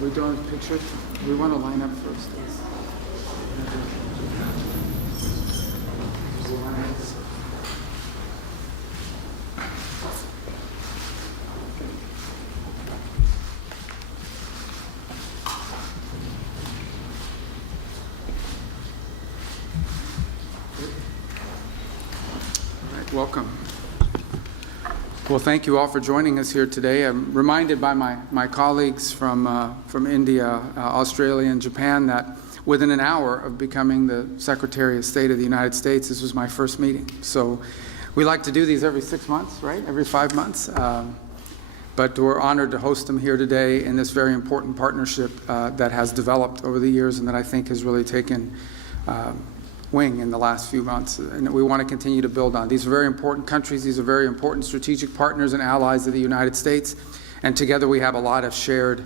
Are we doing pictures? We want to line up first. All right, welcome. Well, thank you all for joining us here today. I'm reminded by my colleagues from India, Australia, and Japan that within an hour of becoming the Secretary of State of the United States, this was my first meeting. So we like to do these every 6 months, right? Every 5 months. But we're honored to host them here today in this very important partnership that has developed over the years and that I think has really taken wing in the last few months, and we want to continue to build on. These are very important countries. These are very important strategic partners and allies of the United States, and together we have a lot of shared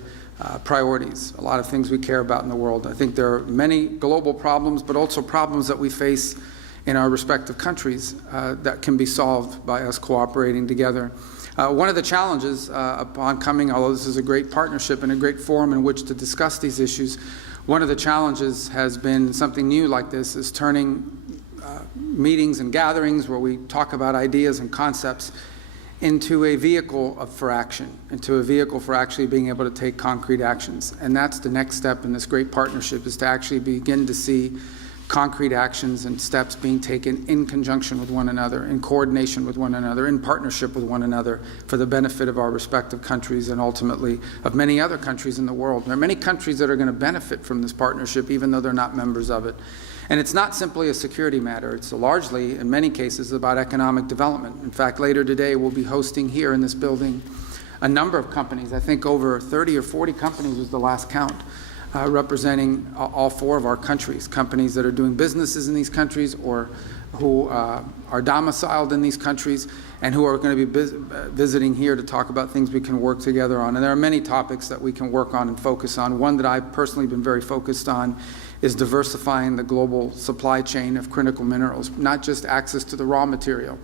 priorities, a lot of things we care about in the world. I think there are many global problems, but also problems that we face in our respective countries that can be solved by us cooperating together. One of the challenges upon coming, although this is a great partnership and a great forum in which to discuss these issues, one of the challenges has been something new like this, is turning meetings and gatherings where we talk about ideas and concepts into a vehicle for action, into a vehicle for actually being able to take concrete actions. And that's the next step in this great partnership, is to actually begin to see concrete actions and steps being taken in conjunction with one another, in coordination with one another, in partnership with one another for the benefit of our respective countries and ultimately of many other countries in the world. There are many countries that are going to benefit from this partnership even though they're not members of it. And it's not simply a security matter. It's largely, in many cases, about economic development. In fact, later today we'll be hosting here in this building a number of companies. I think over 30 or 40 companies was the last count. Representing all 4 of our countries, companies that are doing businesses in these countries or who are domiciled in these countries and who are going to be visiting here to talk about things we can work together on. And there are many topics that we can work on and focus on. One that I've personally been very focused on is diversifying the global supply chain of critical minerals, not just access to the raw material,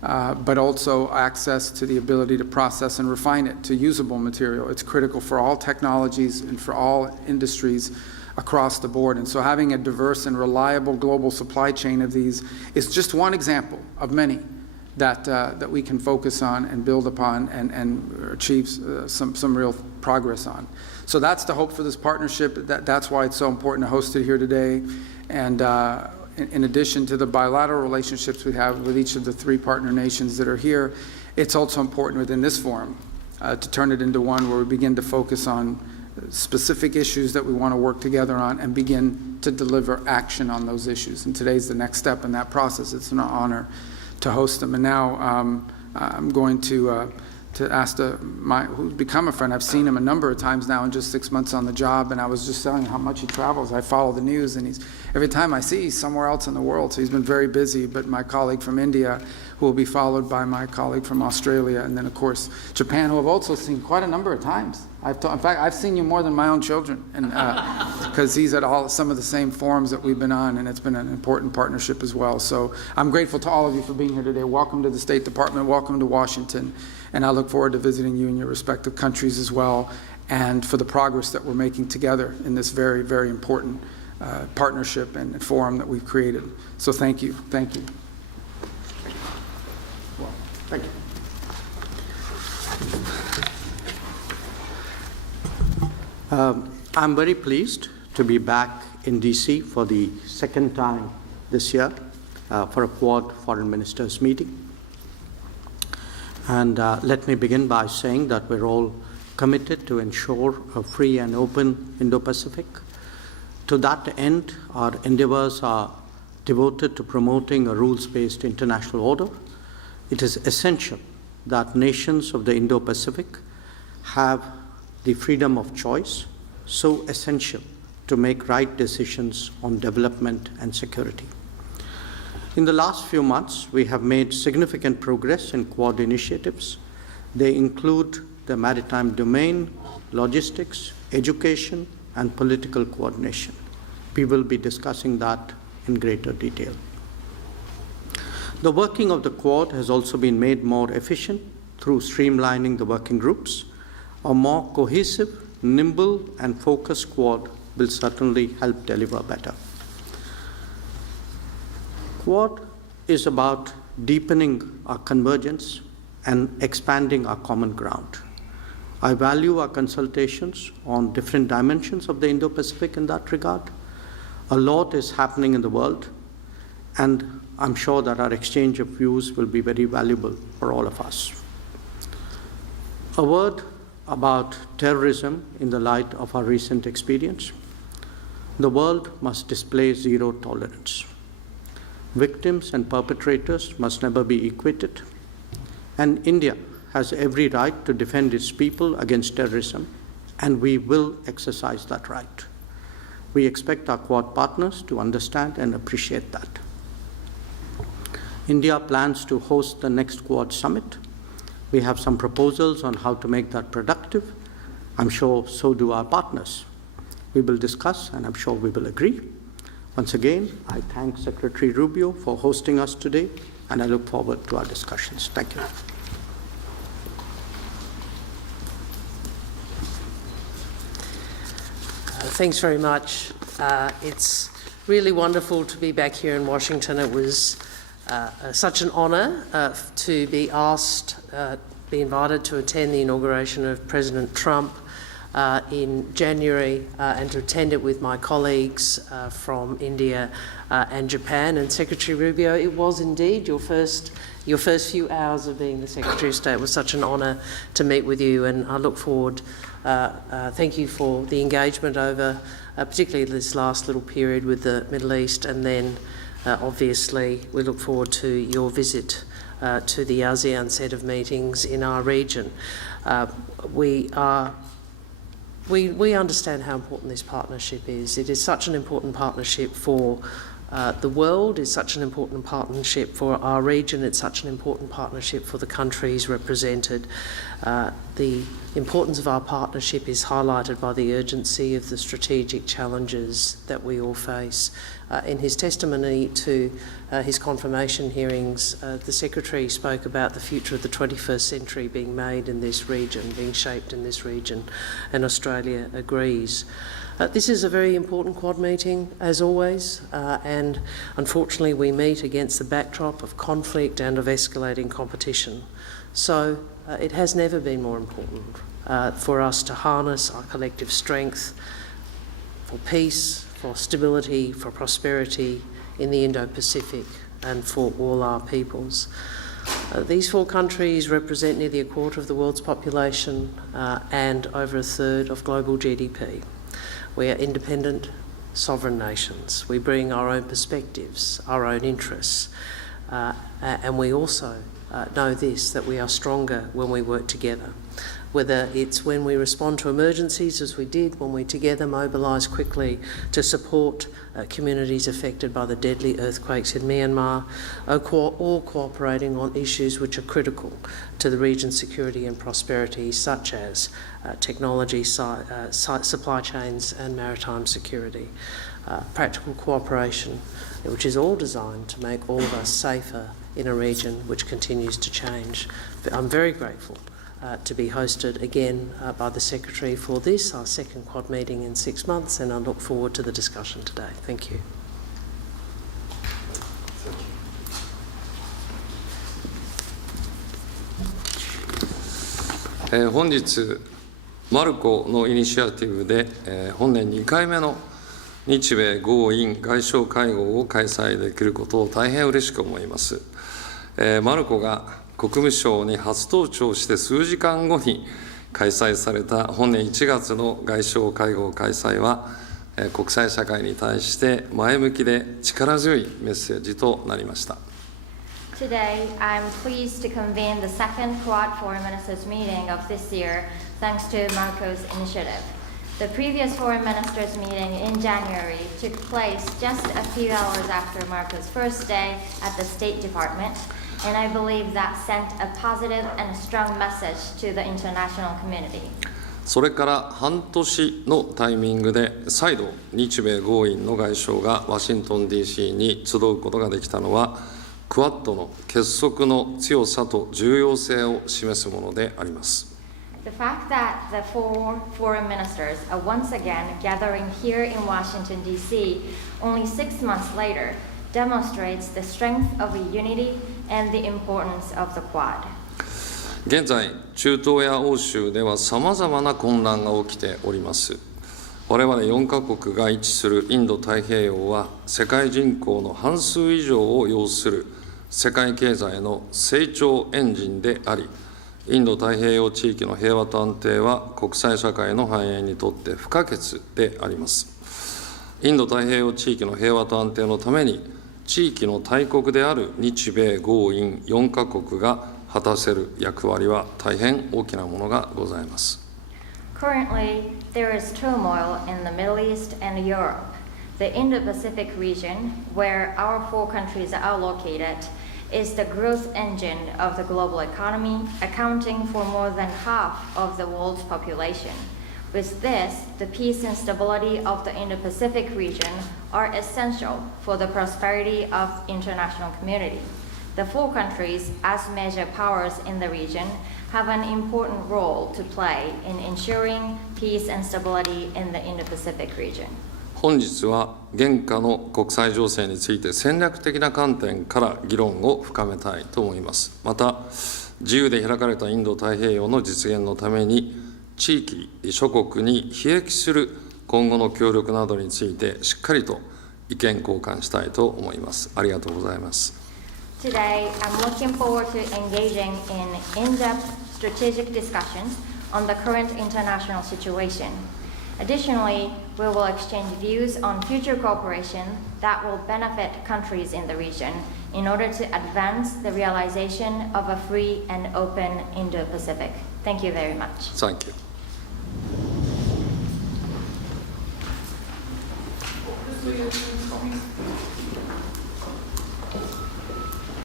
but also access to the ability to process and refine it to usable material. It's critical for all technologies and for all industries across the board. And so having a diverse and reliable global supply chain of these is just one example of many that we can focus on and build upon and achieve some real progress on. So that's the hope for this partnership. That's why it's so important to host it here today. And in addition to the bilateral relationships we have with each of the 3 partner nations that are here, it's also important within this forum to turn it into one where we begin to focus on specific issues that we want to work together on and begin to deliver action on those issues. And today's the next step in that process. It's an honor to host them. And now I'm going to ask who's become a friend. I've seen him a number of times now in just 6 months on the job, and I was just telling him how much he travels. I follow the news, and every time I see he's somewhere else in the world, so he's been very busy. But my colleague from India, who will be followed by my colleague from Australia, and then of course Japan, who I've also seen quite a number of times. In fact, I've seen you more than my own children, and because he's at some of the same forums that we've been on, and it's been an important partnership as well. So I'm grateful to all of you for being here today. Welcome to the State Department. Welcome to Washington. And I look forward to visiting you in your respective countries as well, and for the progress that we're making together in this very, very important partnership and forum that we've created. So thank you. Thank you. Well, thank you. I'm very pleased to be back in DC for the 2nd time this year for a Quad Foreign Ministers meeting. And let me begin by saying that we're all committed to ensure a free and open Indo-Pacific. To that end, our endeavors are devoted to promoting a rules-based international order. It is essential that nations of the Indo-Pacific have the freedom of choice, so essential to make right decisions on development and security. In the last few months, we have made significant progress in Quad initiatives. They include the maritime domain, logistics, education, and political coordination. We will be discussing that in greater detail. The working of the Quad has also been made more efficient through streamlining the working groups. A more cohesive nimble and focused Quad will certainly help deliver better. Quad is about deepening our convergence and expanding our common ground. I value our consultations on different dimensions of the Indo-Pacific in that regard. A lot is happening in the world, and I'm sure that our exchange of views will be very valuable for all of us. A word about terrorism in the light of our recent experience. The world must display zero tolerance. Victims and perpetrators must never be equated, and India has every right to defend its people against terrorism, and we will exercise that right. We expect our Quad partners to understand and appreciate that. India plans to host the next Quad summit. We have some proposals on how to make that productive. I'm sure so do our partners. We will discuss, and I'm sure we will agree. Once again, I thank Secretary Rubio for hosting us today, and I look forward to our discussions. Thank you. Thanks very much. It's really wonderful to be back here in Washington. It was such an honour to be asked, be invited to attend the inauguration of President Trump in January and to attend it with my colleagues from India and Japan. And Secretary Rubio, it was indeed your first few hours of being the Secretary of State. It was such an honour to meet with you, and I look forward. Thank you for the engagement over particularly this last little period with the Middle East, and then obviously we look forward to your visit to the ASEAN set of meetings in our region. We understand how important this partnership is. It is such an important partnership for the world, it's such an important partnership for our region, it's such an important partnership for the countries represented. The importance of our partnership is highlighted by the urgency of the strategic challenges that we all face. In his testimony to his confirmation hearings, the Secretary spoke about the future of the 21st century being made in this region, being shaped in this region, and Australia agrees. This is a very important Quad meeting, as always, and unfortunately we meet against the backdrop of conflict and of escalating competition. So it has never been more important for us to harness our collective strength for peace, for stability, for prosperity in the Indo-Pacific and for all our peoples. These four countries represent nearly a quarter of the world's population and over a third of global GDP. We are independent, sovereign nations. We bring our own perspectives, our own interests, and we also know this, that we are stronger when we work together. Whether it's when we respond to emergencies, as we did when we together mobilised quickly to support communities affected by the deadly earthquakes in Myanmar, or cooperating on issues which are critical to the region's security and prosperity, such as technology, supply chains and maritime security. Practical cooperation, which is all designed to make all of us safer in a region which continues to change. I'm very grateful to be hosted again by the Secretary for this, our second Quad meeting in 6 months, and I look forward to the discussion today. Thank you. Today, 本日、マルコのイニシアティブで、本年2回目の日米豪印外相会合を開催できることを大変嬉しく思います。マルコが国務省に初登庁して数時間後に開催された本年1月の外相会合開催は、国際社会に対して前向きで力強いメッセージとなりました。Today, I'm pleased to convene the second Quad Foreign Ministers meeting of this year, thanks to Marco's initiative. The previous Foreign Ministers meeting in January took place just a few hours after Marco's first day at the State Department, and I believe that sent a positive and a strong message to the international community. それから半年のタイミングで再度日米豪印の外相がワシントン DC に集うことができたのはクアッドの結束の強さと重要性を示すものであります。The fact that the 4 foreign ministers are once again gathering here in Washington, D.C. only 6 months later demonstrates the strength of the unity and the importance of the Quad. 現在、中東や欧州ではさまざまな混乱が起きております。我々4カ国が位置するインド太平洋は世界人口の半数以上を要する世界経済の成長エンジンであり、インド太平洋地域の平和と安定は国際社会の繁栄にとって不可欠であります。インド太平洋地域の平和と安定のために、地域の大国である日米豪印4カ国が果たせる役割は大変大きなものがございます。Currently, there is turmoil in the Middle East and Europe. The Indo-Pacific region, where our 4 countries are located, is the growth engine of the global economy, accounting for more than half of the world's population. With this, the peace and stability of the Indo-Pacific region are essential for the prosperity of international community. The 4 countries, as major powers in the region, have an important role to play in ensuring peace and stability in the Indo-Pacific region. 本日は現下の国際情勢について戦略的な観点から議論を深めたいと思います。また、自由で開かれたインド太平洋の実現のために、地域諸国にひ益する今後の協力などについてしっかりと意見交換したいと思います。ありがとうございます。Today, I'm looking forward to engaging in in-depth strategic discussions on the current international situation. Additionally, we will exchange views on future cooperation that will benefit countries in the region in order to advance the realization of a free and open Indo-Pacific. Thank you very much. Thank you. This